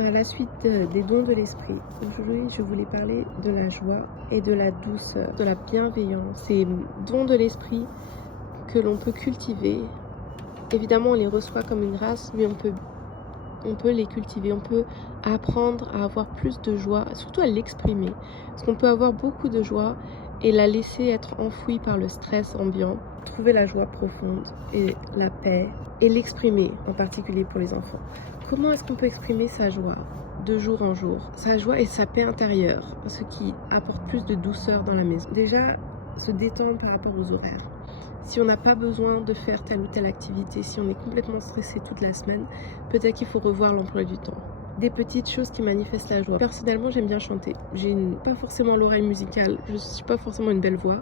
À la suite des dons de l'esprit, aujourd'hui je voulais parler de la joie et de la douceur, de la bienveillance. Ces dons de l'esprit que l'on peut cultiver, évidemment on les reçoit comme une grâce, mais on peut les cultiver, on peut apprendre à avoir plus de joie, surtout à l'exprimer. Parce qu'on peut avoir beaucoup de joie et la laisser être enfouie par le stress ambiant. Trouver la joie profonde et la paix et l'exprimer, en particulier pour les enfants. Comment est-ce qu'on peut exprimer sa joie de jour en jour? Sa joie et sa paix intérieure, ce qui apporte plus de douceur dans la maison. Déjà, se détendre par rapport aux horaires. Si on n'a pas besoin de faire telle ou telle activité, si on est complètement stressé toute la semaine, peut-être qu'il faut revoir l'emploi du temps. Des petites choses qui manifestent la joie. Personnellement, j'aime bien chanter. J'ai pas forcément l'oreille musicale, je ne suis pas forcément une belle voix,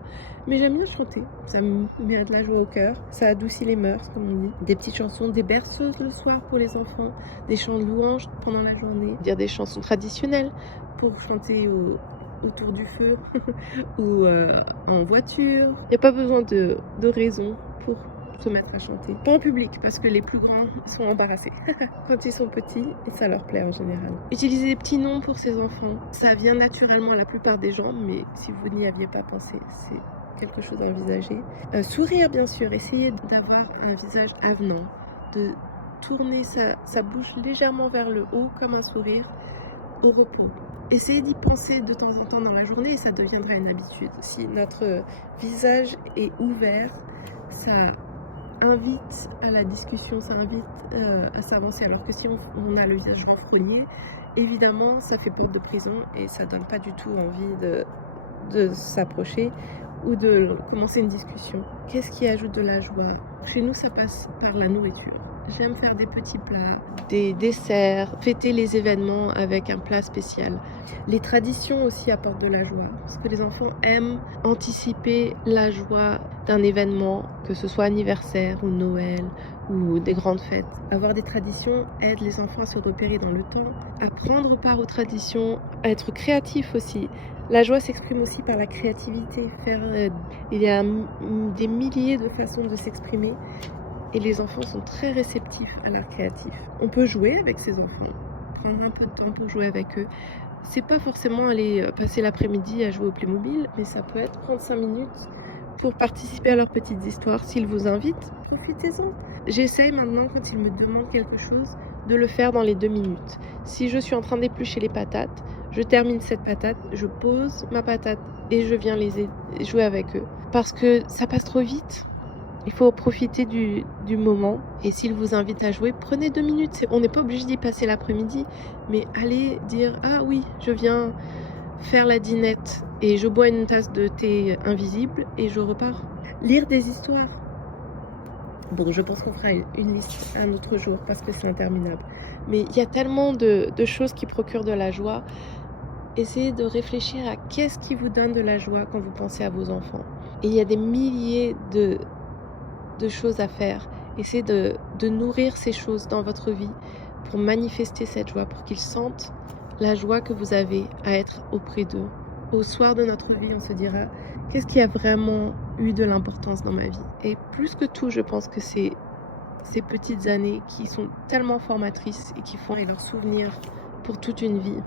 mais j'aime bien chanter. Ça me met de la joie au cœur, ça adoucit les mœurs, comme on dit. Des petites chansons, des berceuses le soir pour les enfants, des chants de louanges pendant la journée, dire des chansons traditionnelles pour chanter autour du feu ou en voiture. Il n'y a pas besoin de raison pour se mettre à chanter. Pas en public, parce que les plus grands sont embarrassés quand ils sont petits et ça leur plaît en général. Utiliser des petits noms pour ses enfants, ça vient naturellement à la plupart des gens, mais si vous n'y aviez pas pensé, c'est quelque chose à envisager. Sourire bien sûr, essayer d'avoir un visage avenant, de tourner sa bouche légèrement vers le haut comme un sourire au repos. Essayez d'y penser de temps en temps dans la journée et ça deviendra une habitude. Si notre visage est ouvert, ça invite à la discussion, ça invite à s'avancer. Alors que si on a le visage renfrogné, évidemment, ça fait porte de prison et ça donne pas du tout envie de s'approcher ou de commencer une discussion. Qu'est-ce qui ajoute de la joie? Chez nous, ça passe par la nourriture. J'aime faire des petits plats, des desserts, fêter les événements avec un plat spécial. Les traditions aussi apportent de la joie, parce que les enfants aiment anticiper la joie d'un événement, que ce soit anniversaire ou Noël ou des grandes fêtes. Avoir des traditions aide les enfants à se repérer dans le temps, à prendre part aux traditions, à être créatifs aussi. La joie s'exprime aussi par la créativité. Il y a des milliers de façons de s'exprimer. Et les enfants sont très réceptifs à l'art créatif. On peut jouer avec ses enfants, prendre un peu de temps pour jouer avec eux. C'est pas forcément aller passer l'après-midi à jouer au Playmobil, mais ça peut être prendre 5 minutes pour participer à leurs petites histoires. S'ils vous invitent, profitez-en. J'essaye maintenant, quand ils me demandent quelque chose, de le faire dans les 2 minutes. Si je suis en train d'éplucher les patates, je termine cette patate, je pose ma patate et je viens jouer avec eux. Parce que ça passe trop vite. Il faut profiter du moment et s'il vous invite à jouer, prenez 2 minutes. On n'est pas obligé d'y passer l'après-midi, mais allez dire « Ah oui, je viens faire la dînette et je bois une tasse de thé invisible et je repars. » Lire des histoires. Bon, je pense qu'on fera une liste un autre jour parce que c'est interminable. Mais il y a tellement de choses qui procurent de la joie. Essayez de réfléchir à qu'est-ce qui vous donne de la joie quand vous pensez à vos enfants. Et il y a des milliers de choses à faire. Essayez de nourrir ces choses dans votre vie pour manifester cette joie, pour qu'ils sentent la joie que vous avez à être auprès d'eux. Au soir de notre vie, on se dira qu'est-ce qui a vraiment eu de l'importance dans ma vie. Et plus que tout, je pense que c'est ces petites années qui sont tellement formatrices et qui font leurs souvenirs pour toute une vie.